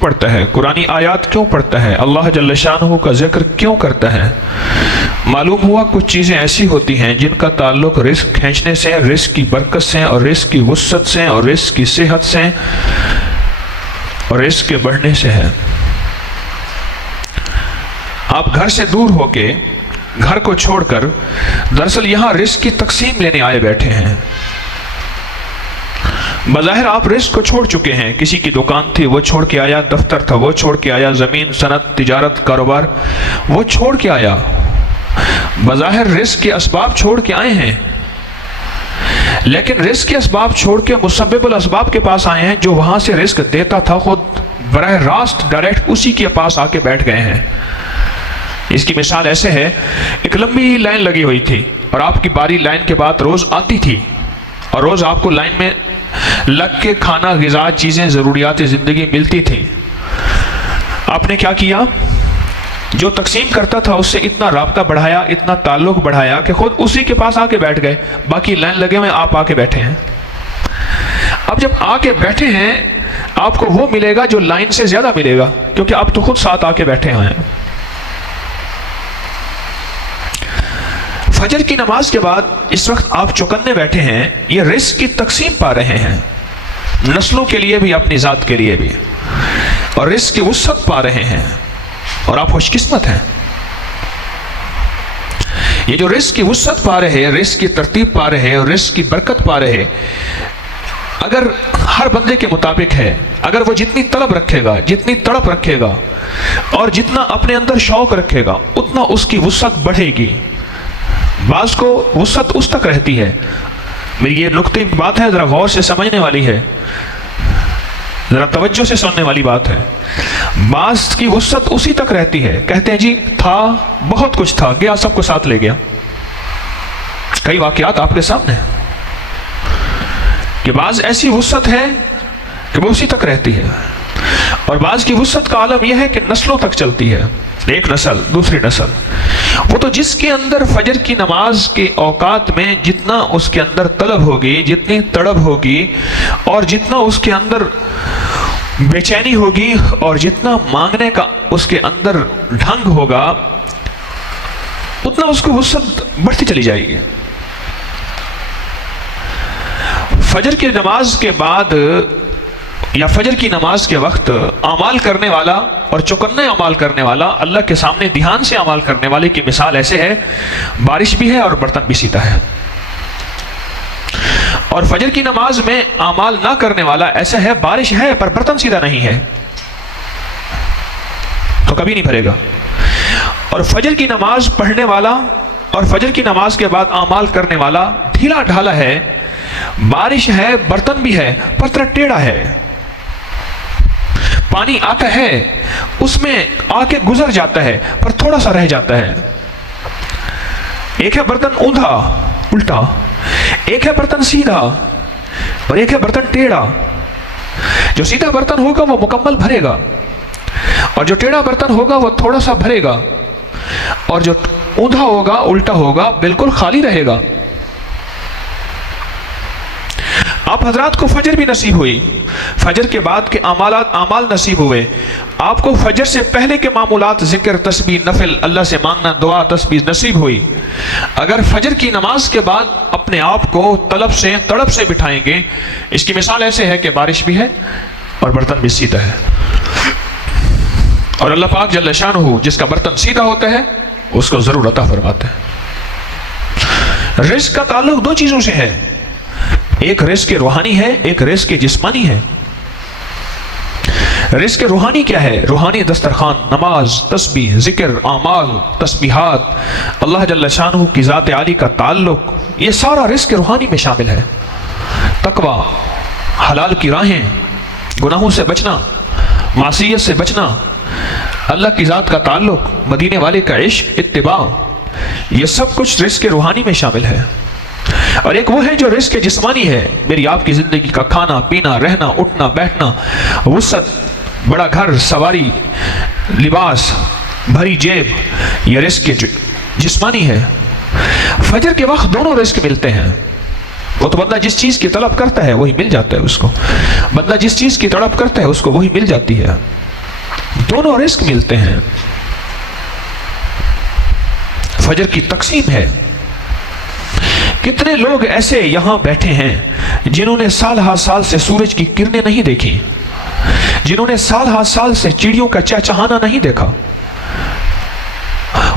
پڑھتا ہے؟ قرآنی آیات کیوں پڑھتا ہے؟ اللہ جل شانہ کا ذکر کیوں کرتا ہے؟ معلوم ہوا کچھ چیزیں ایسی ہوتی ہیں جن کا تعلق رزق کھینچنے سے، رزق کی برکت سے، اور رزق کی وسعت سے، اور رزق کی صحت سے، اور رزق کے بڑھنے سے ہے۔ آپ گھر سے دور ہو کے، گھر کو چھوڑ کر دراصل یہاں رزق کی تقسیم لینے آئے بیٹھے ہیں۔ بظاہر آپ رزق کو چھوڑ چکے ہیں، کسی کی دکان تھی وہ چھوڑ کے آیا، دفتر تھا وہ چھوڑ کے آیا، زمین، صنعت، تجارت، کاروبار وہ چھوڑ کے آیا، بظاہر رزق کے اسباب چھوڑ کے آئے ہیں، لیکن رزق کے اسباب چھوڑ کے مسبب الاسباب کے پاس آئے ہیں، جو وہاں سے رزق دیتا تھا خود براہ راست ڈائریکٹ اسی کے پاس آ کے بیٹھ گئے ہیں۔ اس کی مثال ایسے ہے، ایک لمبی لائن لگی ہوئی تھی اور آپ کی باری لائن کے بعد روز آتی تھی، اور روز آپ کو لائن میں لگ کے کھانا، غذا، چیزیں، ضروریات زندگی ملتی تھی۔ آپ نے کیا کیا؟ جو تقسیم کرتا تھا اس سے اتنا رابطہ بڑھایا، اتنا تعلق بڑھایا کہ خود اسی کے پاس آ کے بیٹھ گئے، باقی لائن لگے ہوئے آپ آ کے بیٹھے ہیں۔ اب جب آ کے بیٹھے ہیں آپ کو وہ ملے گا جو لائن سے زیادہ ملے گا، کیونکہ آپ تو خود ساتھ آ کے بیٹھے ہوئے ہیں۔ فجر کی نماز کے بعد اس وقت آپ چوکنے بیٹھے ہیں، یہ رزق کی تقسیم پا رہے ہیں، نسلوں کے لیے بھی، اپنی ذات کے لیے بھی، اور رزق کی وسعت پا رہے ہیں، اور آپ خوش قسمت ہیں۔ یہ جو رزق کی وسعت پا رہے، رزق کی ترتیب پا رہے اور رزق کی برکت پا رہے، اگر ہر بندے کے مطابق ہے، اگر وہ جتنی طلب رکھے گا، جتنی تڑپ رکھے گا، اور جتنا اپنے اندر شوق رکھے گا، اتنا اس کی وسعت بڑھے گی۔ بعض کو وسعت اس تک رہتی ہے، میری یہ نکتے کی بات ہے، ذرا غور سے سمجھنے والی ہے، ذرا توجہ سے سننے والی بات ہے۔ بعض کی وسعت اسی تک رہتی ہے، کہتے ہیں جی تھا، بہت کچھ تھا، گیا سب کو ساتھ لے گیا۔ کئی واقعات آپ کے سامنے ہیں کہ بعض ایسی وسعت ہے کہ وہ اسی تک رہتی ہے، اور بعض کی وسعت کا عالم یہ ہے کہ نسلوں تک چلتی ہے، ایک نسل دوسری نسل۔ وہ تو جس کے اندر فجر کی نماز کے اوقات میں جتنا اس کے اندر طلب ہوگی، جتنی تڑپ ہوگی، اور جتنا اس کے اندر بے چینی ہوگی، اور جتنا مانگنے کا اس کے اندر ڈھنگ ہوگا، اتنا اس کو وسعت بڑھتی چلی جائے گی۔ فجر کی نماز کے بعد یا فجر کی نماز کے وقت اعمال کرنے والا اور چوکنے اعمال کرنے والا، اللہ کے سامنے دھیان سے اعمال کرنے والے کی مثال ایسے ہے، بارش بھی ہے اور برتن بھی سیدھا ہے۔ اور فجر کی نماز میں اعمال نہ کرنے والا ایسا ہے، بارش ہے پر برتن سیدھا نہیں ہے، تو کبھی نہیں بھرے گا۔ اور فجر کی نماز پڑھنے والا اور فجر کی نماز کے بعد اعمال کرنے والا ڈھیلا ڈھالا ہے، بارش ہے، برتن بھی ہے، پر تھوڑا ٹیڑھا ہے، پانی آتا ہے اس میں آ کے گزر جاتا ہے پر تھوڑا سا رہ جاتا ہے۔ ایک ہے برتن اوندھا الٹا، ایک ہے برتن سیدھا، اور ایک ہے برتن ٹیڑھا۔ جو سیدھا برتن ہوگا وہ مکمل بھرے گا، اور جو ٹیڑھا برتن ہوگا وہ تھوڑا سا بھرے گا، اور جو اوندھا ہوگا، الٹا ہوگا، بالکل خالی رہے گا۔ آپ حضرات کو فجر بھی نصیب ہوئی، فجر کے بعد کے اعمال نصیب ہوئے، آپ کو فجر سے پہلے کے معمولات، ذکر، تسبیح، نفل، اللہ سے مانگنا، دعا، تسبیح نصیب ہوئی۔ اگر فجر کی نماز کے بعد اپنے آپ کو طلب سے، تڑپ سے بٹھائیں گے، اس کی مثال ایسے ہے کہ بارش بھی ہے اور برتن بھی سیدھا ہے، اور اللہ پاک جل شانہ جس کا برتن سیدھا ہوتا ہے اس کو ضرور عطا فرماتا ہے۔ رزق کا تعلق دو چیزوں سے ہے، ایک رزق روحانی ہے، ایک رزق جسمانی ہے۔ رزق روحانی کیا ہے؟ روحانی دسترخوان، نماز، تسبیح، ذکر، اعمال، تسبیحات، اللہ جل شانہ کی ذات عالی کا تعلق، یہ سارا رزق روحانی میں شامل ہے۔ تقوی، حلال کی راہیں، گناہوں سے بچنا، معصیت سے بچنا، اللہ کی ذات کا تعلق، مدینے والے کا عشق، اتباع، یہ سب کچھ رزق روحانی میں شامل ہے۔ اور ایک وہ ہے جو رزق جسمانی ہے، میری آپ کی زندگی کا کھانا، پینا، رہنا، اٹھنا، بیٹھنا، وسعت، بڑا گھر، سواری، لباس، بھری جیب، یہ رزق جسمانی ہے۔ فجر کے وقت دونوں رزق ملتے ہیں، وہ تو بندہ جس چیز کی طلب کرتا ہے وہی مل جاتا ہے اس کو، بندہ جس چیز کی تڑپ کرتا ہے اس کو وہی مل جاتی ہے۔ دونوں رزق ملتے ہیں. فجر کی تقسیم ہے. کتنے لوگ ایسے یہاں بیٹھے ہیں جنہوں نے سال ہا سال سے سورج کی کرنیں نہیں دیکھی، جنہوں نے سال ہا سال سے چڑیوں کا چہچہانا نہیں دیکھا.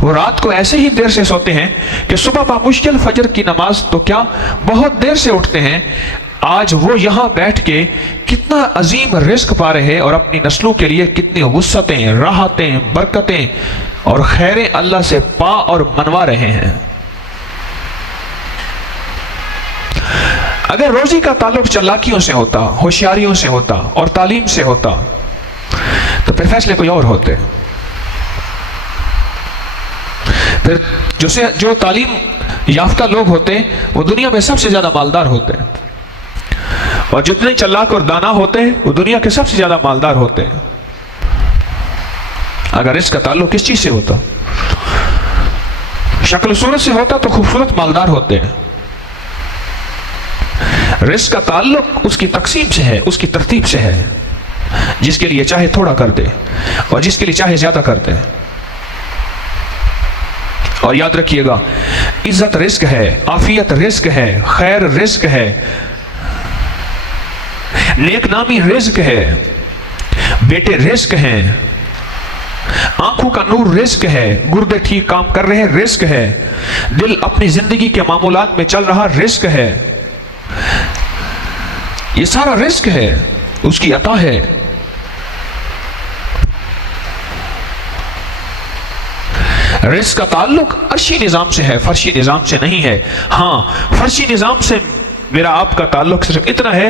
وہ رات کو ایسے ہی دیر سے سوتے ہیں کہ صبح بامشکل فجر کی نماز تو کیا بہت دیر سے اٹھتے ہیں. آج وہ یہاں بیٹھ کے کتنا عظیم رزق پا رہے اور اپنی نسلوں کے لیے کتنی وسعتیں، راحتیں، برکتیں اور خیریں اللہ سے پا اور منوا رہے ہیں. اگر روزی کا تعلق چالاکیوں سے ہوتا، ہوشیاریوں سے ہوتا اور تعلیم سے ہوتا تو پھر فیصلے کوئی اور ہوتے. پھر جو تعلیم یافتہ لوگ ہوتے وہ دنیا میں سب سے زیادہ مالدار ہوتے، اور جتنے چلاک اور دانا ہوتے وہ دنیا کے سب سے زیادہ مالدار ہوتے. اگر اس کا تعلق کس چیز سے ہوتا؟ شکل و صورت سے ہوتا تو خوبصورت مالدار ہوتے ہیں. رزق کا تعلق اس کی تقسیم سے ہے، اس کی ترتیب سے ہے. جس کے لیے چاہے تھوڑا کر دے اور جس کے لیے چاہے زیادہ کر دے. اور یاد رکھیے گا، عزت رزق ہے، عافیت رزق ہے، خیر رزق ہے، نیک نامی رزق ہے، بیٹے رزق ہیں، آنکھوں کا نور رزق ہے، گردے ٹھیک کام کر رہے رزق ہے، دل اپنی زندگی کے معمولات میں چل رہا رزق ہے. یہ سارا رزق ہے، اس کی عطا ہے. رزق کا تعلق عرشی نظام سے ہے، فرشی نظام سے نہیں ہے. ہاں، فرشی نظام سے میرا آپ کا تعلق صرف اتنا ہے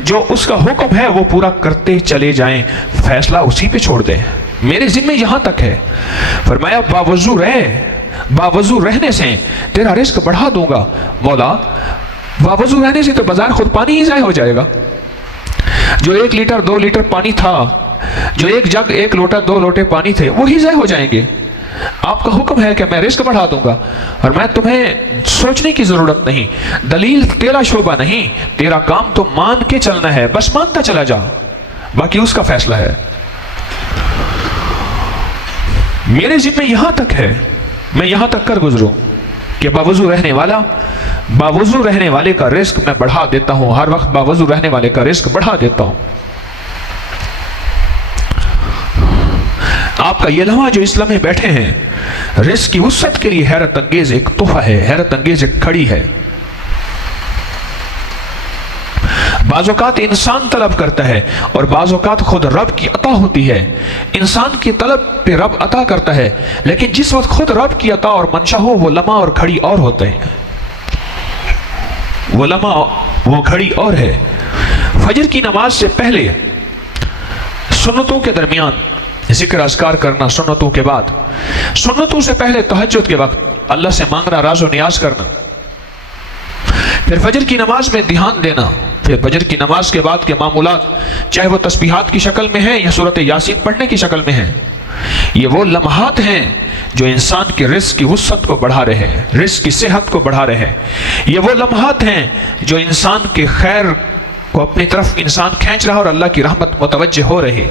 جو اس کا حکم ہے وہ پورا کرتے چلے جائیں، فیصلہ اسی پہ چھوڑ دیں. میرے ذمہ یہاں تک ہے. فرمایا باوضو رہنے سے تیرا رزق بڑھا دوں گا. مولا، باوضو رہنے سے تو بازار خود پانی ہی ضائع ہو جائے گا. جو 1 لیٹر 2 لیٹر پانی تھا، جو 1 جگ 1 لوٹا 2 لوٹے پانی تھے، وہی ضائع ہو جائیں گے. آپ کا حکم ہے کہ میں رزق بڑھا دوں گا، اور میں تمہیں سوچنے کی ضرورت نہیں. دلیل تیرا شعبہ نہیں، تیرا کام تو مان کے چلنا ہے. بس مانتا چلا جا، باقی اس کا فیصلہ ہے. میرے ذمہ یہاں تک ہے، میں یہاں تک کر گزروں کہ باوضو رہنے والے کا رزق میں بڑھا دیتا ہوں. ہر وقت باوضو رہنے والے کا رزق بڑھا دیتا ہوں. آپ کا یہ لمحہ جو اس لمحے بیٹھے ہیں، رزق کی وسعت کے لیے حیرت انگیز ایک تحفہ ہے، حیرت انگیز ایک کھڑی ہے. بعض اوقات انسان طلب کرتا ہے اور بعض اوقات خود رب کی عطا ہوتی ہے. انسان کی طلب پہ رب عطا کرتا ہے، لیکن جس وقت خود رب کی عطا اور منشا ہو وہ لمحہ اور گھڑی اور ہوتے ہیں. وہ لمحہ وہ گھڑی اور ہے. فجر کی نماز سے پہلے سنتوں کے درمیان ذکر اذکار کرنا، سنتوں کے بعد، سنتوں سے پہلے تہجد کے وقت اللہ سے مانگنا، راز و نیاز کرنا، پھر فجر کی نماز میں دھیان دینا، پھر فجر کی نماز کے بعد کے معمولات چاہے وہ تسبیحات کی شکل میں ہیں یا سورۃ یاسین پڑھنے کی شکل میں ہیں. یہ وہ لمحات ہیں جو انسان کے رزق کی وسعت کو بڑھا رہے ہیں، رزق کی صحت کو بڑھا رہے ہیں. یہ وہ لمحات ہیں جو انسان کے خیر کو اپنی طرف انسان کھینچ رہا اور اللہ کی رحمت متوجہ ہو رہی.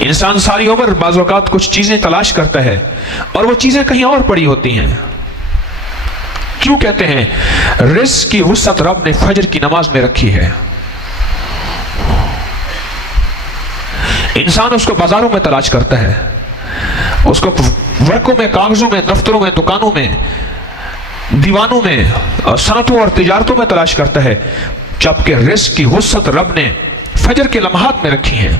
انسان ساری عمر بعض اوقات کچھ چیزیں تلاش کرتا ہے اور وہ چیزیں کہیں اور پڑی ہوتی ہیں. کیوں کہتے ہیں رزق کی وسعت رب نے فجر کی نماز میں رکھی ہے. انسان اس کو بازاروں میں تلاش کرتا ہے، اس کو ورقوں میں، کاغذوں میں، دفتروں میں، دکانوں میں، دیوانوں میں اور صنعتوں اور تجارتوں میں تلاش کرتا ہے، جبکہ رزق کی وسعت رب نے فجر کے لمحات میں رکھی ہے.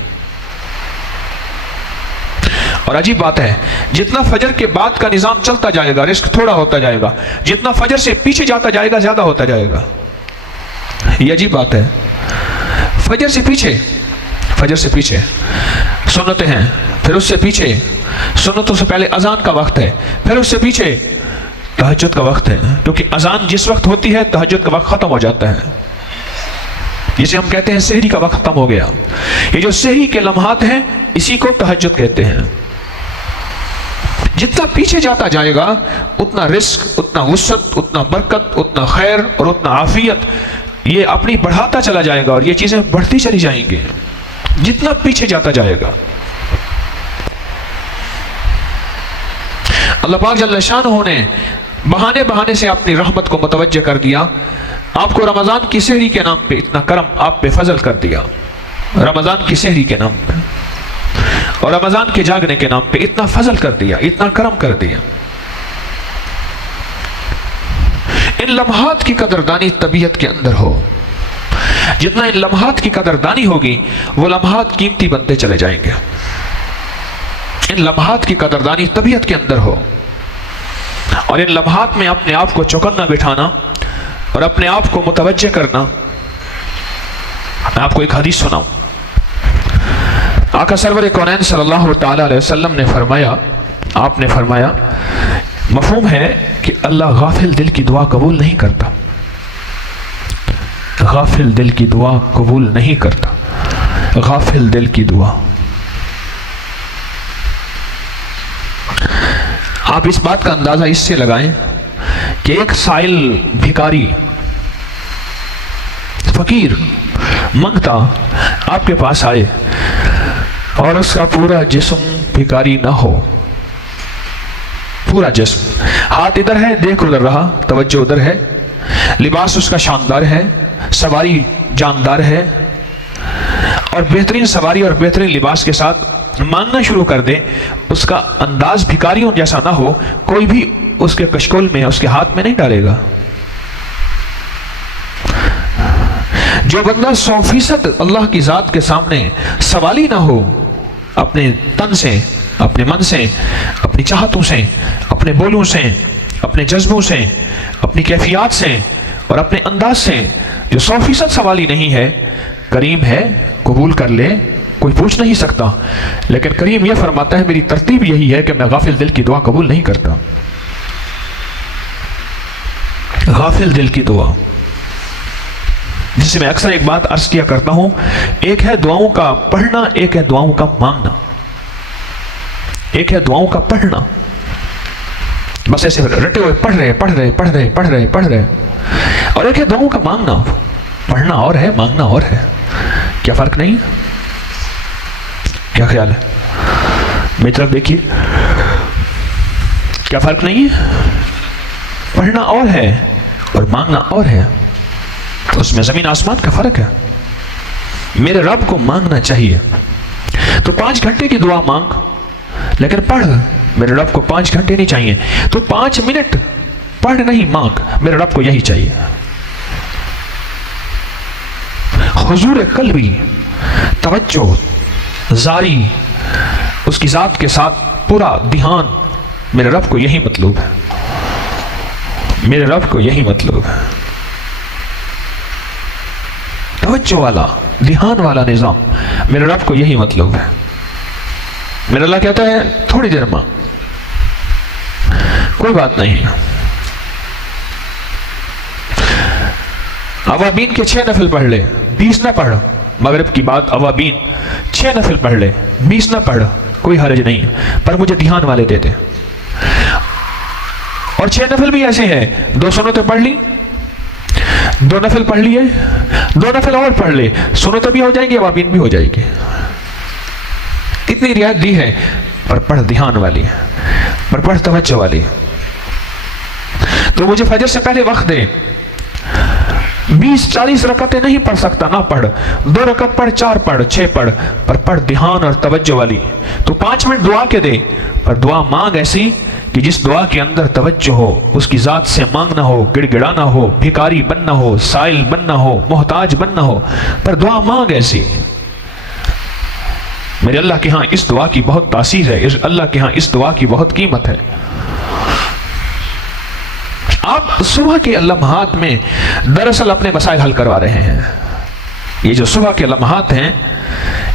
اور عجیب بات ہے، جتنا فجر کے بعد کا نظام چلتا جائے گا رزق تھوڑا ہوتا جائے گا، جتنا فجر سے پیچھے جاتا جائے گا زیادہ ہوتا جائے گا. یہ عجیب بات ہے. فجر سے پیچھے سنتیں ہیں، پھر اس سے پیچھے سنتوں سے پہلے اذان کا وقت ہے، پھر اس سے پیچھے تہجد کا وقت ہے. کیونکہ اذان جس وقت ہوتی ہے تہجد کا وقت ختم ہو جاتا ہے، جسے ہم کہتے ہیں سحری کا وقت ختم ہو گیا. یہ جو سحری کے لمحات ہیں اسی کو تہجد کہتے ہیں. جتنا پیچھے جاتا جائے گا اتنا رزق، اتنا وسعت، اتنا برکت، اتنا خیر اور اتنا عافیت یہ اپنی بڑھاتا چلا جائے گا اور یہ چیزیں بڑھتی چلی جائیں گی. جتنا پیچھے جاتا جائے گا. اللہ پاک جل شانہ نے بہانے بہانے سے اپنی رحمت کو متوجہ کر دیا. آپ کو رمضان کی سحری کے نام پہ اتنا کرم آپ پہ فضل کر دیا. رمضان کی سحری کے نام پہ اور رمضان کے جاگنے کے نام پہ اتنا فضل کر دیا, اتنا کرم کر دیا. ان لمحات کی قدردانی طبیعت کے اندر ہو. جتنا ان لمحات کی قدردانی ہوگی وہ لمحات قیمتی بنتے چلے جائیں گے. ان لمحات کی قدردانی طبیعت کے اندر ہو اور ان لمحات میں اپنے آپ کو چوکنا بٹھانا اور اپنے آپ کو متوجہ کرنا. میں آپ کو ایک حدیث سناؤں. آقا سرور کونین صلی اللہ تعالی علیہ وسلم نے فرمایا, آپ نے فرمایا, مفہوم ہے کہ اللہ غافل دل کی دعا قبول نہیں کرتا. غافل دل کی دعا قبول نہیں کرتا. غافل دل کی دعا. آپ اس بات کا اندازہ اس سے لگائیں کہ ایک سائل بھکاری, فقیر, منگتا آپ کے پاس آئے اور اس کا پورا جسم بھکاری نہ ہو. پورا جسم, ہاتھ ادھر ہے, دیکھ ادھر رہا, توجہ ادھر ہے, لباس اس کا شاندار ہے, سواری جاندار ہے, اور بہترین سواری اور بہترین لباس کے ساتھ مانگنا شروع کر دے. اس کا انداز بھکاریوں جیسا نہ ہو, کوئی بھی اس کے کشکول میں, اس کے ہاتھ میں نہیں ڈالے گا. جو بندہ 100% اللہ کی ذات کے سامنے سوالی نہ ہو, اپنے تن سے, اپنے من سے, اپنی چاہتوں سے, اپنے بولوں سے, اپنے جذبوں سے, اپنی کیفیات سے اور اپنے انداز سے, جو 100% سوالی نہیں ہے, کریم ہے, قبول کر لے, کوئی پوچھ نہیں سکتا. لیکن کریم یہ فرماتا ہے میری ترتیب یہی ہے کہ میں غافل دل کی دعا قبول نہیں کرتا. غافل دل کی دعا, جس سے میں اکثر ایک بات عرض کیا کرتا ہوں, ایک ہے دعاؤں کا پڑھنا, ایک ہے دعاؤں کا مانگنا. ایک ہے دعاؤں کا پڑھنا, بس ایسے رٹے ہوئے پڑھ رہے, اور ایک ہے دعاؤں کا مانگنا. پڑھنا اور ہے, مانگنا اور ہے. کیا فرق نہیں؟ کیا خیال ہے؟ میری طرف دیکھیے, کیا فرق نہیں ہے؟ پڑھنا اور ہے اور مانگنا اور ہے. اس میں زمین آسمان کا فرق ہے. میرے رب کو مانگنا چاہیے تو 5 گھنٹے کی دعا مانگ, لیکن پڑھ. میرے رب کو 5 گھنٹے نہیں چاہیے تو 5 منٹ پڑھ, نہیں مانگ. میرے رب کو یہی چاہیے. حضور قلبی, توجہ زاری, اس کی ذات کے ساتھ پورا دھیان. میرے رب کو یہی مطلوب ہے. میرے رب کو یہی مطلوب ہے. توجہ والا, دھیان والا نظام, میرے رب کو یہی مطلوب ہے. میرا اللہ کہتا ہے تھوڑی دیر ماں, کوئی بات نہیں. اوابین کے 6 نفل پڑھ لے, 20 نہ پڑھ. مغرب کی بات, اوابین 6 نفل پڑھ لے, 20 نہ پڑھ, کوئی حرج نہیں, پر مجھے دھیان والے دے دے. اور 6 نفل بھی ایسے ہیں, 2 سنتیں پڑھ لی, 2 نفل پڑھ لیے, 2 نفل اور پڑھ لے, سنتیں بھی ہو جائیں گی, اوابین بھی ہو جائے گی. اتنی رعایت دی ہے, پر پڑھ دھیان والی, پر پڑھ توجہ والی. تو مجھے فجر سے پہلے وقت دے. 20-40 رکعتیں نہیں پڑھ سکتا, نہ پڑھ. 2 رکعت پڑھ, 4 پڑھ, 6 پڑھ, پر پڑھ دھیان اور توجہ والی. تو 5 منٹ دعا کے دے, پر دعا مانگ ایسی کہ جس دعا کے اندر توجہ ہو, اس کی ذات سے مانگنا ہو, گڑ گڑانا ہو, بھکاری بننا ہو, سائل بننا ہو, محتاج بننا ہو, پر دعا مانگ ایسی. میرے اللہ کے ہاں اس دعا کی بہت تاثیر ہے, اللہ کے ہاں اس دعا کی بہت قیمت ہے. آپ صبح کے لمحات میں دراصل اپنے مسائل حل کروا رہے ہیں. یہ جو صبح کے لمحات ہیں,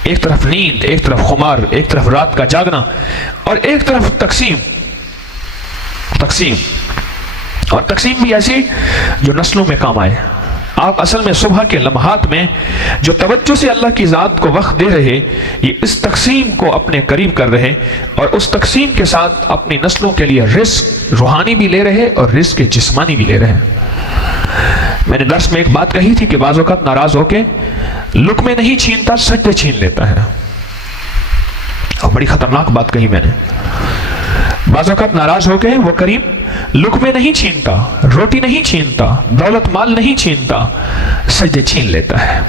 ایک طرف نیند, ایک طرف خمار, ایک طرف رات کا جاگنا, اور ایک طرف تقسیم. اور تقسیم بھی ایسی جو نسلوں میں کام آئے. آپ اصل میں صبح کے لمحات میں جو توجہ سے اللہ کی ذات کو وقت دے رہے, یہ اس تقسیم کو اپنے قریب کر رہے, اور اس تقسیم کے ساتھ اپنی نسلوں کے لیے رزق روحانی بھی لے رہے اور رزق جسمانی بھی لے رہے. میں نے درس میں ایک بات کہی تھی کہ بعض اوقات ناراض ہو کے لقمے نہیں چھینتا، سجدے چھین لیتا ہے، اور بڑی خطرناک بات کہی میں نے۔ بعض اوقات ناراض ہو کے وہ کریم لقمے نہیں چھینتا، روٹی نہیں چھینتا، دولت مال نہیں چھینتا، سجدے چھین لیتا ہے۔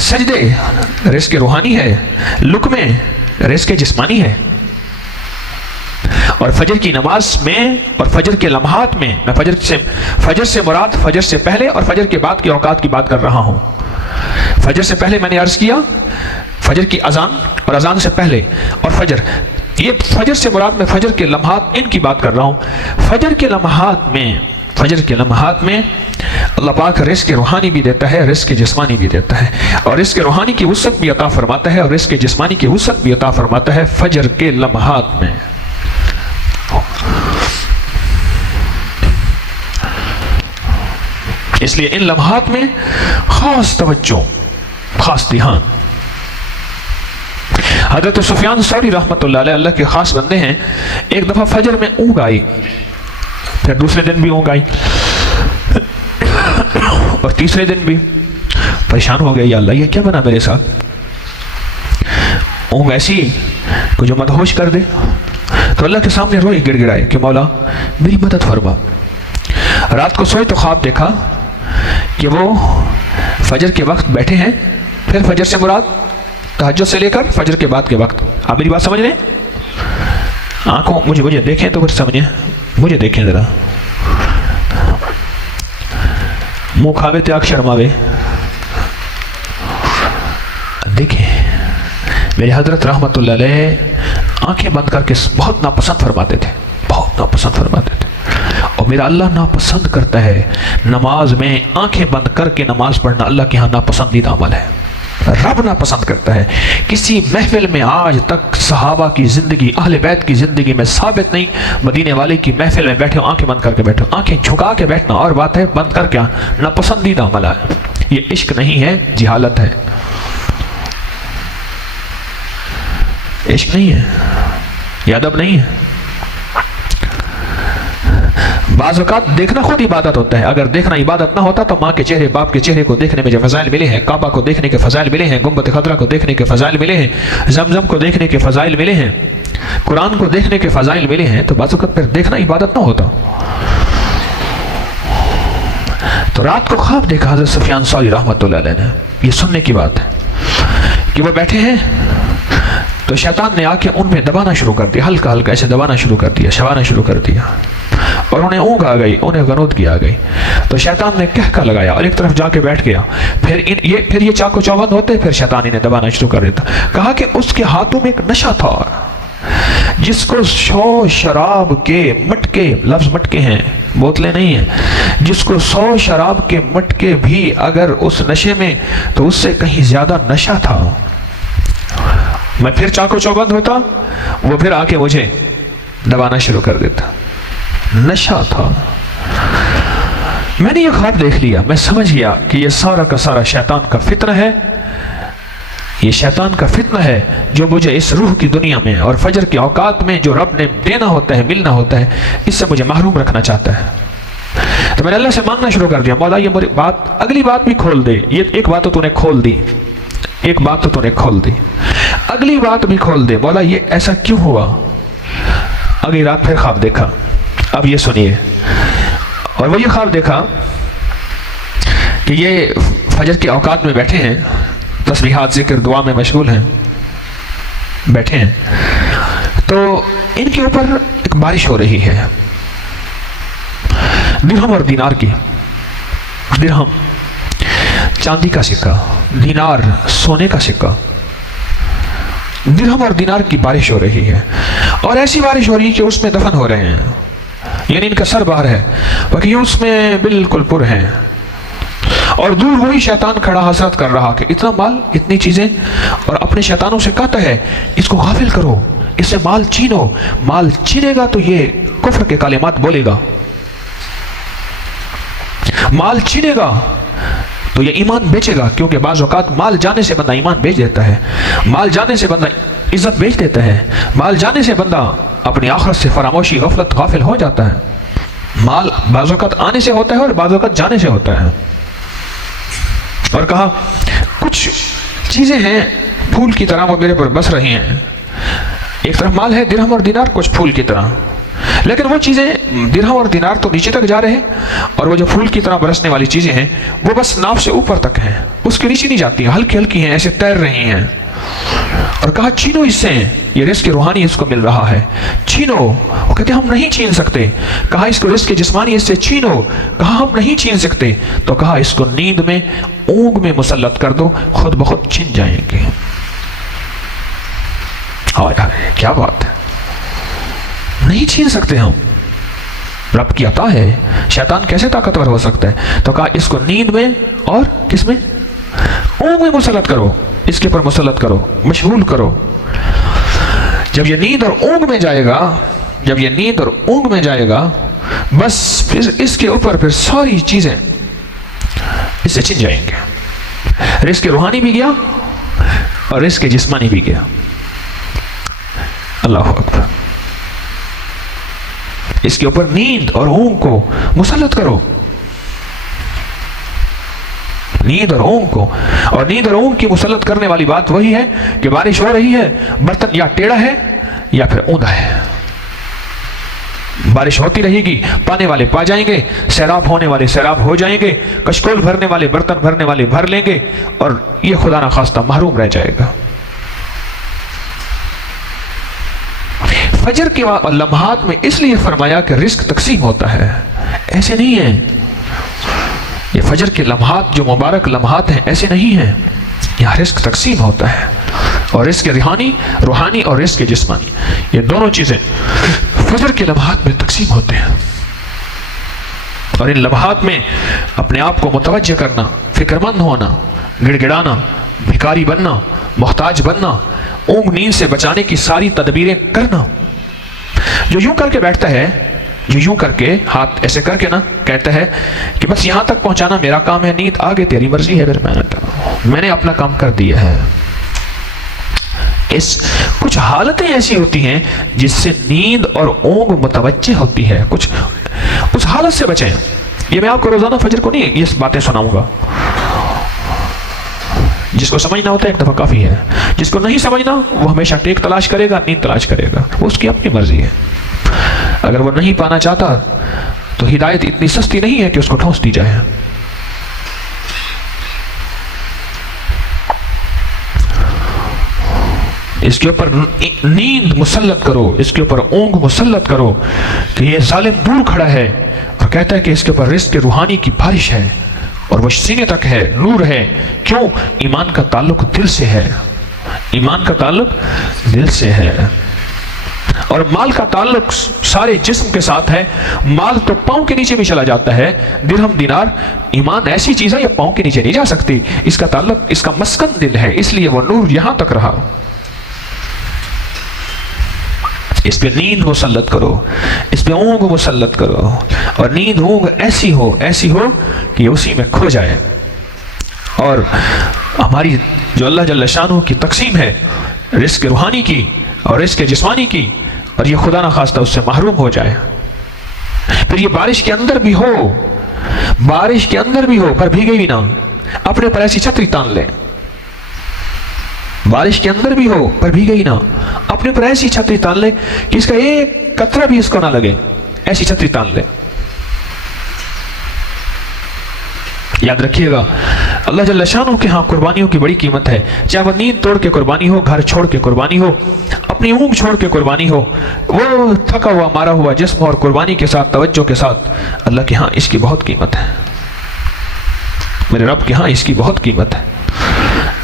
سجدے رزق روحانی ہے، لقمے رزق جسمانی ہے۔ اور فجر کی نماز میں اور فجر کے لمحات میں، میں فجر سے مراد فجر سے پہلے اور فجر کے بعد کے اوقات کی بات کر رہا ہوں۔ فجر سے پہلے میں نے عرض کیا فجر کی اذان اور اذان سے پہلے اور فجر، یہ فجر سے مراد میں فجر کے لمحات ان کی بات کر رہا ہوں۔ فجر کے لمحات میں اللہ پاک رزق روحانی بھی دیتا ہے، رزق جسمانی بھی دیتا ہے، اور رزق روحانی کی وسعت بھی عطا فرماتا ہے اور رزق جسمانی کی وسعت بھی عطا فرماتا ہے فجر کے لمحات میں۔ اس لیے ان لمحات میں خاص توجہ، خاص دھیان۔ حضرت سفیان ثوری رحمۃ اللہ علیہ، اللہ کے خاص بندے ہیں، ایک دفعہ فجر میں اونگ آئی، پھر دوسرے دن بھی اونگ آئی، اور تیسرے دن بھی۔ پریشان ہو گئے، یا اللہ یہ کیا بنا میرے ساتھ؟ اونگ ایسی کہ جو مدہوش کر دے۔ تو اللہ کے سامنے روئے، گڑ گڑائے کہ مولا میری مدد فرما۔ رات کو سوئے تو خواب دیکھا کہ وہ فجر کے وقت بیٹھے ہیں، پھر فجر سے مراد تہجد سے لے کر فجر کے بعد کے وقت۔ آپ میری بات سمجھ رہے ہیں؟ آنکھوں مجھے دیکھیں تو پھر سمجھیں، مجھے دیکھیں ذرا، منہ کھاوے تیاگ شرماوے، دیکھیں میرے حضرت رحمت اللہ علیہ آنکھیں بند کر کے بہت ناپسند فرماتے تھے، بہت ناپسند فرماتے تھے۔ اور میرا اللہ ناپسند کرتا ہے نماز میں آنکھیں بند کر کے نماز پڑھنا، اللہ کے ہاں ناپسندیدہ عمل ہے، رب ناپسند کرتا ہے۔ کسی محفل میں آج تک صحابہ کی زندگی، اہل بیت کی زندگی میں ثابت نہیں، مدینے والے کی محفل میں بیٹھے آنکھیں بند کر کے بیٹھے، آنکھیں جھکا کے بیٹھنا اور بات ہے، بند کر کے ناپسندیدہ عمل ہے۔ یہ عشق نہیں ہے، جہالت ہے، عشق نہیں ہے، یہ ادب نہیں ہے۔ بعض اوقات دیکھنا خود عبادت ہوتا ہے۔ اگر دیکھنا عبادت نہ ہوتا تو ماں کے چہرے، باپ کے چہرے کو دیکھنے میں جو فضائل ملے ہیں، کعبہ کو دیکھنے کے فضائل ملے ہیں، گنبد خضرا کو دیکھنے کے فضائل ملے ہیں، زمزم کو دیکھنے کے فضائل ملے ہیں، قرآن کو دیکھنے کے فضائل ملے ہیں، تو بعض اوقات پھر دیکھنا عبادت نہ ہوتا۔ تو رات کو خواب دیکھا حضرت سفیان ثوری رحمۃ اللہ علیہ نے، یہ سننے کی بات ہے کہ وہ بیٹھے ہیں تو شیطان نے آ کے ان میں دبانا شروع کر دیا، ہلکا ہلکا ایسے دبانا شروع کر دیا، شبانا شروع کر دیا، اور انہیں اونگ آ گئی، انہیں غنودگی آ گئی۔ تو شیطان نے کہکا لگایا اور ایک طرف جا کے بیٹھ گیا۔ پھر یہ چاقو چوبند ہوتے، پھر شیطان انہیں دبانا شروع کر دیتا۔ کہا کہ اس کے ہاتھوں میں ایک نشہ تھا جس کو 100 شراب کے مٹکے، لفظ مٹکے ہیں، بوتلیں نہیں ہیں، جس کو 100 شراب کے مٹکے بھی اگر اس نشے میں، تو اس سے کہیں زیادہ نشہ تھا۔ میں پھر چاقو چوبند ہوتا، وہ پھر آ کے مجھے دبانا شروع کر دیتا، نشہ تھا۔ میں نے یہ خواب دیکھ لیا، میں سمجھ گیا کہ یہ سارا کا سارا شیطان کا فتنہ ہے، یہ شیطان کا فتنہ ہے جو مجھے اس روح کی دنیا میں اور فجر کے اوقات میں جو رب نے دینا ہوتا ہے، ملنا ہوتا ہے، اس سے مجھے محروم رکھنا چاہتا ہے۔ تو میں نے اللہ سے مانگنا شروع کر دیا، مولا یہ میری بات، اگلی بات بھی کھول دے، یہ ایک بات تو نے کھول دی، ایک بات تو نے کھول دی، اگلی بات بھی کھول دے، مولا یہ ایسا کیوں ہوا؟ اگلی رات پھر خواب دیکھا، اب یہ سنیے، اور وہ یہ خواب دیکھا کہ یہ فجر کے اوقات میں بیٹھے ہیں، تسبیحات، ذکر، دعا میں مشغول ہیں، بیٹھے ہیں، تو ان کے اوپر ایک بارش ہو رہی ہے، درہم اور دینار کی، درہم چاندی کا سکہ، دینار سونے کا سکہ، درہم اور دینار کی بارش ہو رہی ہے، اور ایسی بارش ہو رہی ہے کہ اس میں دفن ہو رہے ہیں، یعنی ان کا سر باہر ہے، باقی اس میں بالکل پر ہیں، اور دور وہی شیطان کھڑا حسرت کر رہا کہ اتنا مال، اتنی چیزیں، اور اپنے شیطانوں سے کہتا ہے اس کو غافل کرو، اس سے مال چھینو، مال چھینے گا تو یہ کفر کے کلمات بولے گا، مال چھینے گا تو یہ ایمان بیچے گا، کیونکہ بعض اوقات مال جانے سے بندہ ایمان بیچ دیتا ہے، مال جانے سے بندہ عزت بیچ دیتا ہے، مال جانے سے بندہ اپنی آخرت سے فراموشی، غفلت، غافل ہو جاتا ہے۔ مال بعض اوقات آنے سے ہوتا ہے اور بعض اوقات جانے سے ہوتا ہے. اور کہا کچھ چیزیں ہیں پھول کی طرح وہ میرے پر بس رہی ہیں. ایک طرف مال ہے درہم اور دینار, کچھ پھول کی طرح, لیکن وہ چیزیں درہم اور دینار تو نیچے تک جا رہے ہیں, اور وہ جو پھول کی طرح برسنے والی چیزیں ہیں وہ بس ناف سے اوپر تک ہیں, اس کے نیچے نہیں جاتی ہیں, ہلکی ہلکی ہیں, ایسے تیر رہی ہیں. اور کہا چھینو اس سے, یہ رزق روحانی اس کو مل رہا ہے, چھینو. وہ کہتے ہم نہیں چھین سکتے. کہا اس کو رزق جسمانی اس سے چھینو. کہا ہم نہیں چھین سکتے. تو کہا اس کو نیند میں اونگ میں مسلط کر دو, خود بخود چھن جائیں گے. کیا بات ہے, نہیں چھین سکتے ہم, رب کی عطا ہے. شیطان کیسے طاقتور ہو سکتا ہے؟ تو کہا اس کو نیند میں اور کس میں, اونگ میں مسلط کرو, اس کے پر مسلط کرو, مشغول کرو. جب یہ نیند اور اونگ میں جائے گا, جب یہ نیند اور اونگ میں جائے گا, بس پھر اس کے اوپر پھر ساری چیزیں اس سے چھن جائیں گے. رزق روحانی بھی گیا اور رزق جسمانی بھی گیا. اللہ اکبر. اس کے اوپر نیند اور اونگ کو مسلط کرو, نیند اور اونگ کو. اور نیند اور اونگ کی مسلط کرنے والی بات وہی ہے کہ بارش ہو رہی ہے, برتن یا ٹیڑھا ہے یا پھر اوندا ہے. بارش ہوتی رہے گی, پانے والے پا جائیں گے, سیراب ہونے والے سیراب ہو جائیں گے, کشکول بھرنے والے برتن بھرنے والے بھر لیں گے, اور یہ خدا نہ خواستہ محروم رہ جائے گا. فجر کے لمحات میں اس لیے فرمایا کہ رزق تقسیم ہوتا ہے, ایسے نہیں ہے. یہ فجر کے لمحات جو مبارک لمحات ہیں ایسے نہیں ہیں, یہاں رزق تقسیم ہوتا ہے. اور رزق روحانی اور رزق جسمانی, یہ دونوں چیزیں فجر کے لمحات میں تقسیم ہوتے ہیں. اور ان لمحات میں اپنے آپ کو متوجہ کرنا, فکر مند ہونا, گڑ گڑانا, بھکاری بننا, محتاج بننا, اونگ نیند سے بچانے کی ساری تدبیریں کرنا. جو یوں کر کے بیٹھتا ہے, جو یوں کر کے ہاتھ ایسے کر کے نا کہتا ہے کہ بس یہاں تک پہنچانا میرا کام ہے, نیند آگے تیری مرضی ہے, پھر میں نے اپنا کام کر دیا ہے. کچھ حالتیں ایسی ہوتی ہیں جس سے نیند اور اونگ متوجہ ہوتی ہے. کچھ اس حالت سے بچیں. یہ میں آپ کو روزانہ فجر کو نہیں یہ باتیں سناؤں گا. جس کو سمجھنا ہوتا ہے ایک دفعہ کافی ہے, جس کو نہیں سمجھنا وہ ہمیشہ ٹیک تلاش کرے گا, نیند تلاش کرے گا, وہ اس کی اپنی مرضی ہے. اگر وہ نہیں پانا چاہتا تو ہدایت اتنی سستی نہیں ہے کہ اس کو ٹھونس دی جائے. اس کے اوپر نیند مسلط کرو, اس کے اوپر اونگ مسلط کرو کہ یہ ظالم دور کھڑا ہے اور کہتا ہے کہ اس کے اوپر رزق روحانی کی بارش ہے اور وہ سینے تک ہے, نور ہے. کیوں؟ ایمان کا تعلق دل سے ہے, ایمان کا تعلق دل سے ہے. اور مال کا تعلق سارے جسم کے ساتھ ہے. مال تو پاؤں کے نیچے بھی چلا جاتا ہے, درہم دینار. ایمان ایسی چیز ہے یہ پاؤں کے نیچے نہیں جا سکتی. اس کا تعلق, اس کا مسکن دل ہے, اس لیے وہ نور یہاں تک رہا. اس پہ نیند مسلط کرو, اس پہ اونگ مسلط کرو, اور نیند اونگ ایسی ہو کہ اسی میں کھو جائے. اور ہماری جو اللہ جل شانہ کی تقسیم ہے رزق روحانی کی اور رزق جسمانی کی, اور یہ خدا نہ خواستہ اس سے محروم ہو جائے. پھر یہ بارش کے اندر بھی ہو پر بھیگے بھی نہ, اپنے پر ایسی چھتری تان لے. بارش کے اندر بھی ہو پر بھیگے ہی نہ, اپنے پر ایسی چھتری تان لے کہ اس کا ایک قطرہ بھی اس کو نہ لگے, ایسی چھتری تان لے. یاد رکھیے گا اللہ جل شانہ کے ہاں قربانیوں کی بڑی قیمت ہے. چاہے وہ نیند توڑ کے قربانی ہو, گھر چھوڑ کے قربانی ہو, اپنی اونگ چھوڑ کے قربانی ہو, وہ تھکا ہوا مارا ہوا جسم اور قربانی کے ساتھ, توجہ کے ساتھ, اللہ کے ہاں اس کی بہت قیمت ہے. میرے رب کے ہاں اس کی بہت قیمت ہے.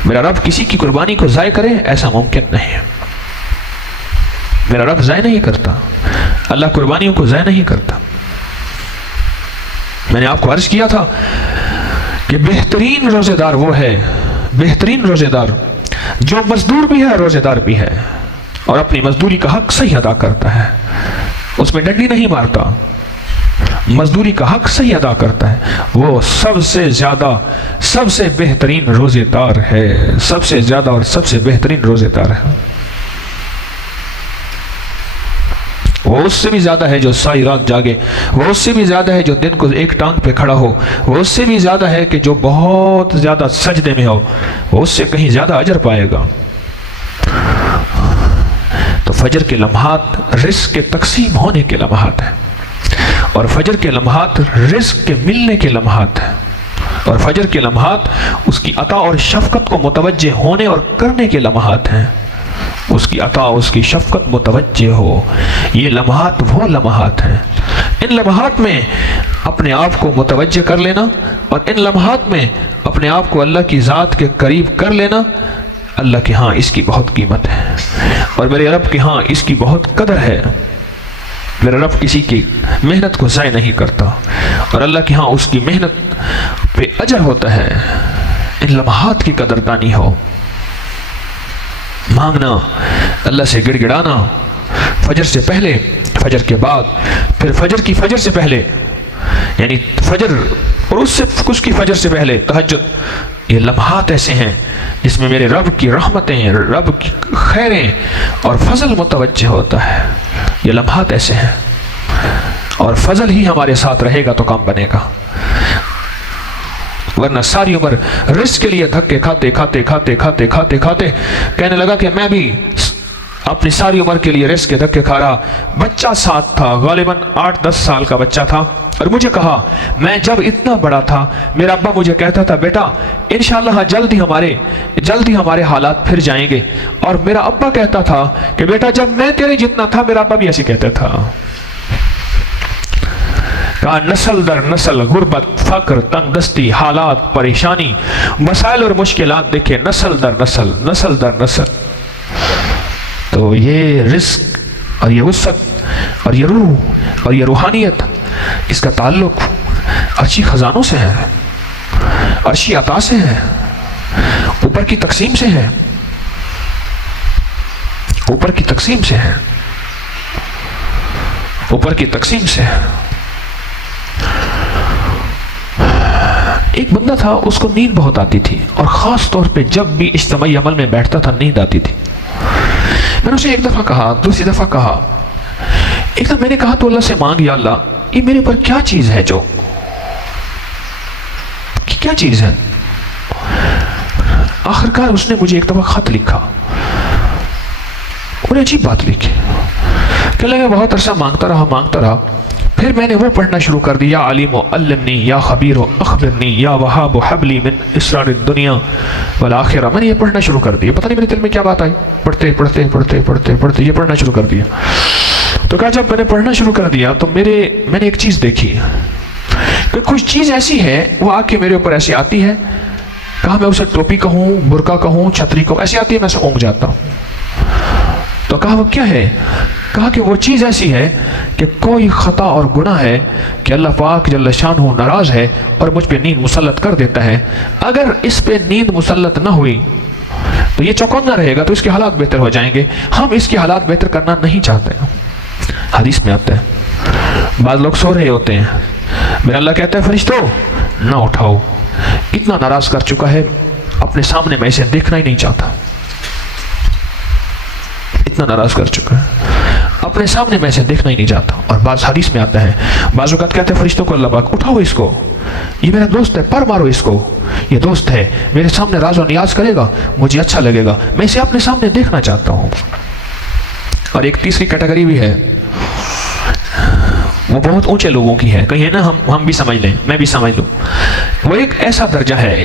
میرا رب کسی کی قربانی کو ضائع کرے ایسا ممکن نہیں ہے. میرا رب ضائع نہیں کرتا, اللہ قربانیوں کو ضائع نہیں کرتا. میں نے آپ کو عرض کیا تھا کہ بہترین روزے دار وہ ہے, بہترین روزے دار جو مزدور بھی ہے روزے دار بھی ہے, اور اپنی مزدوری کا حق صحیح ادا کرتا ہے, اس میں ڈنڈی نہیں مارتا, مزدوری کا حق صحیح ادا کرتا ہے. وہ سب سے زیادہ, سب سے بہترین روزے دار ہے, سب سے زیادہ اور سب سے بہترین روزے دار ہے. وہ اس سے بھی زیادہ ہے جو ساری رات جاگے، وہ اس سے بھی زیادہ ہے جو دن کو ایک ٹانگ پہ کھڑا ہو، وہ اس سے بھی زیادہ ہے کہ جو بہت زیادہ سجدے میں ہو، وہ اس سے کہیں زیادہ اجر پائے گا۔ تو فجر کے لمحات رزق کے تقسیم ہونے کے لمحات ہیں، اور فجر کے لمحات رزق کے ملنے کے لمحات ہیں، اور فجر کے لمحات اس کی عطا اور شفقت کو متوجہ ہونے اور کرنے کے لمحات ہیں۔ اس کی عطا، اس کی شفقت متوجہ ہو، یہ لمحات وہ لمحات ہیں۔ ان لمحات میں اپنے آپ کو متوجہ کر لینا، اور ان لمحات میں اپنے آپ کو اللہ کی ذات کے قریب کر لینا، اللہ کے ہاں اس کی بہت قیمت ہے، اور میرے رب کے ہاں اس کی بہت قدر ہے۔ میرا رب کسی کی محنت کو ضائع نہیں کرتا، اور اللہ کے ہاں اس کی محنت پہ اجر ہوتا ہے۔ ان لمحات کی قدردانی ہو، مانگنا، اللہ سے گڑ گڑانا، فجر سے پہلے، فجر کے بعد، پھر فجر کی فجر سے پہلے، یعنی فجر اور اس سے کچھ کی فجر سے پہلے تہجد۔ یہ لمحات ایسے ہیں جس میں میرے رب کی رحمتیں، رب کی خیریں اور فضل متوجہ ہوتا ہے۔ یہ لمحات ایسے ہیں، اور فضل ہی ہمارے ساتھ رہے گا تو کام بنے گا، ورنہ ساری عمر رزق کے لیے دھکے کھاتے کھاتے کھاتے کھاتے کھاتے کھاتے کہنے لگا کہ میں بھی اپنی ساری عمر کے لیے رزق کے دھکے کھا رہا۔ بچہ ساتھ تھا، غالباً 8-10 سال کا بچہ تھا، اور مجھے کہا، میں جب اتنا بڑا تھا میرا ابا مجھے کہتا تھا بیٹا انشاءاللہ جلد ہی ہمارے حالات پھر جائیں گے، اور میرا ابا کہتا تھا کہ بیٹا جب میں تیرے جتنا تھا میرا ابا بھی ایسے کہتا تھا۔ کہا نسل در نسل غربت، فقر، تنگ دستی، حالات، پریشانی، مسائل اور مشکلات دیکھے نسل در نسل، نسل در نسل۔ تو یہ رزق اور یہ وسعت اور یہ روح اور یہ روحانیت، اس کا تعلق عرشی خزانوں سے ہے، عرشی عطا سے ہے، اوپر کی تقسیم سے ہے، اوپر کی تقسیم سے ہے، اوپر کی تقسیم سے ہے۔ ایک بندہ تھا، اس کو نیند بہت آتی تھی، اور خاص طور پہ جب بھی اجتماعی عمل میں بیٹھتا تھا نیند آتی تھی۔ میں نے اسے ایک دفعہ کہا، دوسری دفعہ کہا، ایک دفعہ میں نے کہا تو اللہ سے مانگ، یا اللہ یہ میرے پر کیا چیز ہے جو کیا چیز ہے؟ آخرکار اس نے مجھے ایک دفعہ خط لکھا، انہیں عجیب بات لکھی کہ میں بہت عرصہ مانگتا رہا، پھر میں نے وہ پڑھنا شروع کر دیا، یا علیم علمنی، یا خبیر اخبرنی، یا وہاب حبلی من اسرار الدنیا والآخرہ۔ میں نے یہ پڑھنا شروع کر دیا، پتہ نہیں میرے دل میں کیا بات آئی، پڑھتے یہ پڑھنا شروع کر دیا۔ تو کہا جب میں نے پڑھنا شروع کر دیا تو میں نے ایک چیز دیکھی کہ کچھ چیز ایسی ہے وہ آ کے میرے اوپر ایسی آتی ہے، کہا میں اسے ٹوپی کہوں، برقع کہوں، چھتری کہوں، ایسی آتی ہے میں اسے اونگ جاتا ہوں۔ تو کہا وہ کیا ہے؟ کہا کہ وہ چیز ایسی ہے کہ کوئی خطا اور گناہ ہے کہ اللہ پاک جل شانہ ناراض ہے اور مجھ پہ نیند مسلط کر دیتا ہے، اگر اس پہ نیند مسلط نہ ہوئی تو یہ چوکنا رہے گا تو اس کے حالات بہتر ہو جائیں گے، ہم اس کے حالات بہتر کرنا نہیں چاہتے۔ حدیث میں آتا ہے بعض لوگ سو رہے ہوتے ہیں، میرا اللہ کہتا ہے فرشتوں نہ اٹھاؤ، اتنا ناراض کر چکا ہے اپنے سامنے میں اسے دیکھنا ہی نہیں چاہتا، اتنا ناراض کر چکا ہے اپنے سامنے میں اسے دیکھنا ہی نہیں چاہتا۔ اور بعض حدیث میں آتا ہے بعض اوقات کہتے ہیں فرشتوں کو اللہ پاک اٹھاؤ اس کو، یہ میرا دوست ہے، پر مارو اس کو، یہ دوست ہے میرے سامنے راز و نیاز کرے گا، مجھے اچھا لگے گا، میں اسے اپنے سامنے دیکھنا چاہتا ہوں۔ اور ایک تیسری کیٹیگری بھی ہے، وہ بہت اونچے لوگوں کی ہے، کہیں نا ہم بھی سمجھ لیں، میں بھی سمجھ لوں، وہ ایک ایسا درجہ ہے،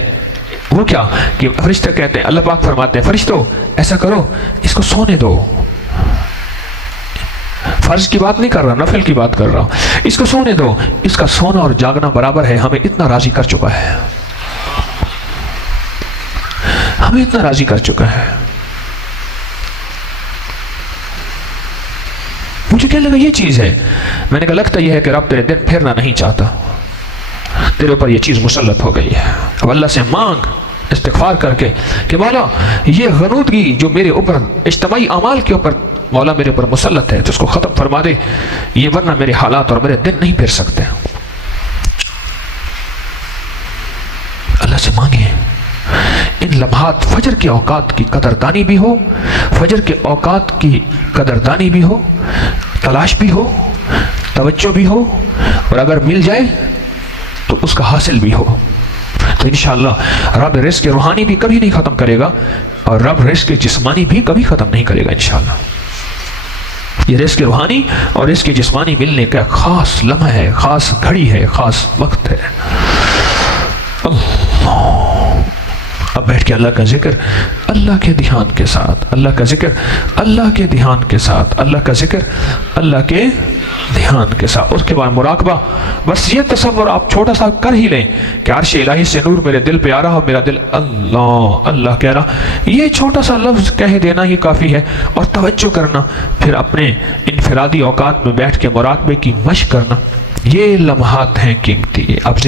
وہ کیا کہ فرشتے کہتے ہیں، اللہ پاک فرماتے ہیں فرشتوں ایسا کرو اس کو سونے دو، فرض کی بات نہیں کر رہا، نفل کی بات کر رہا ہوں، اس کو سونے دو، اس کا سونا اور جاگنا برابر ہے، ہمیں اتنا راضی کر چکا ہے، ہمیں اتنا راضی کر چکا ہے۔ مجھے کہنے لگا یہ چیز ہے، میں نے کہا لگتا یہ ہے کہ رب تیرے دن پھیرنا نہیں چاہتا، تیرے اوپر یہ چیز مسلط ہو گئی ہے۔ اب اللہ سے مانگ استغفار کر کے کہ مولا یہ غنودگی جو میرے اوپر اجتماعی اعمال کے اوپر مولا میرے اوپر مسلط ہے تو اس کو ختم فرما دے، یہ ورنہ میرے حالات اور میرے دن نہیں پھر سکتے۔ اللہ سے مانگیں ان لمحات، فجر کے اوقات کی قدردانی بھی ہو، فجر کے اوقات کی قدردانی بھی ہو، تلاش بھی ہو، توجہ بھی ہو، اور اگر مل جائے تو اس کا حاصل بھی ہو، تو انشاءاللہ رب رزق روحانی بھی کبھی نہیں ختم کرے گا، اور رب رزق جسمانی بھی کبھی ختم نہیں کرے گا انشاءاللہ۔ یہ رزق روحانی اور رزق جسمانی ملنے کا خاص لمحہ ہے، خاص گھڑی ہے، خاص وقت ہے۔ اب بیٹھ کے اللہ کا ذکر اللہ کے دھیان کے ساتھ، اللہ کا ذکر اللہ کے دھیان کے ساتھ، اللہ کا ذکر اللہ کے دھیان کے ساتھ، اس کے بعد مراقبہ۔ بس یہ تصور آپ چھوٹا سا کر ہی لیں کہ عرش الہی سے نور میرے دل پہ آ رہا، میرا دل اللہ اللہ کہہ رہا، یہ چھوٹا سا لفظ کہہ دینا ہی کافی ہے، اور توجہ کرنا، پھر اپنے انفرادی اوقات میں بیٹھ کے مراقبے کی مشق کرنا، یہ لمحات ہیں قیمتی۔ اب